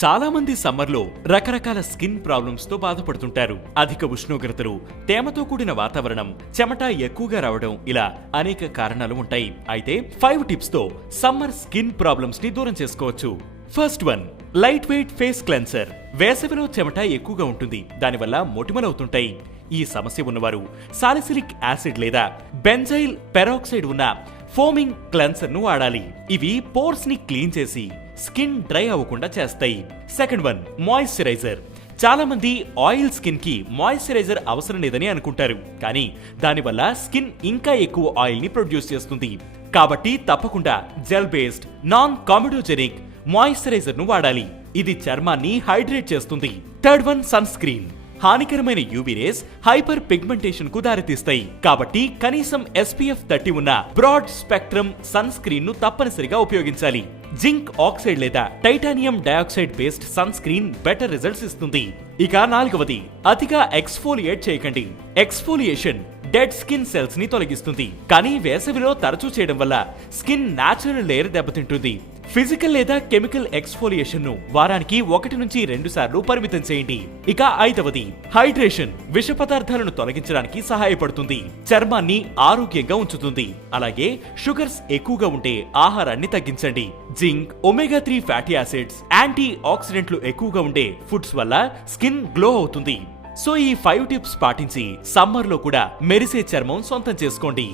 చాలా మంది సమ్మర్లో రకరకాల స్కిన్ ప్రాబ్లమ్స్ తో బాధపడుతుంటారు. అధిక ఉష్ణోగ్రతలు, తేమతో కూడిన వాతావరణం, చెమట ఎక్కువగా రావడం ఇలా అనేక కారణాలు ఉంటాయి. అయితే 5 టిప్స్ తో సమ్మర్ స్కిన్ ప్రాబ్లమ్స్ ని దూరం చేసుకోవచ్చు. First one, light weight face cleanser. వేసవిలో చెమట ఎక్కువగా ఉంటుంది, దానివల్ల మొటిమలవుతుంటాయి. ఈ సమస్య ఉన్నవారు సాలిసిలిక్ యాసిడ్ లేదా బెంజైల్ పెరాక్సైడ్ ఉన్న ఫోమింగ్ క్లెన్సర్ ను వాడాలి. ఇవి పోర్స్ ని క్లీన్ చేసి స్కిన్ డ్రై అవ్వకుండా చేస్తాయి. Second one, moisturiser. చాలా మంది ఆయిల్ స్కిన్ కి మాయిశ్చరైజర్ అవసరం లేదని అనుకుంటారు, కానీ దానివల్ల స్కిన్ ఇంకా ఎక్కువ ఆయిల్ ని ప్రొడ్యూస్ చేస్తుంది. కాబట్టి తప్పకుండా gel based non comedogenic moisturiser ను వాడాలి. ఇది చర్మాన్ని హైడ్రేట్ చేస్తుంది. Third one, sunscreen. హానికరమైన యూవీ రేస్ హైపర్ పిగ్మెంటేషన్ కు దారితీస్తాయి. కాబట్టి కనీసం SPF 30 ఉన్న బ్రాడ్ స్పెక్ట్రమ్ సన్ స్క్రీన్ ను తప్పనిసరిగా ఉపయోగించాలి. జింక్ ఆక్సైడ్ లేదా titanium dioxide based sunscreen better results ఇస్తుంది. ఇక నాలుగవది, అతిగా ఎక్స్ఫోలియేట్ చేయకండి. ఎక్స్ఫోలియేషన్ డెడ్ స్కిన్ సెల్స్ ని తొలగిస్తుంది, కానీ వేసవిలో తరచూ చేయడం వల్ల స్కిన్ నేచురల్ లేయర్ దెబ్బతింటుంది. ఫిజికల్ లేదా కెమికల్ ఎక్స్ఫోలియేషన్ ను వారానికి 1 నుంచి 2 సార్లు పరిమితం చేయండి. ఇక ఐదవది, హైడ్రేషన్. విష పదార్థాలను తొలగించడానికి సహాయపడుతుంది, చర్మాన్ని ఆరోగ్యంగా ఉంచుతుంది. అలాగే షుగర్స్ ఎక్కువగా ఉంటే ఆహారాన్ని తగ్గించండి. Zinc, omega 3 fatty acids, anti ఆక్సిడెంట్లు ఎక్కువగా ఉండే ఫుడ్స్ వల్ల స్కిన్ గ్లో అవుతుంది. సో ఈ 5 టిప్స్ పాటించి సమ్మర్ లో కూడా మెరిసే చర్మం సొంతం చేసుకోండి.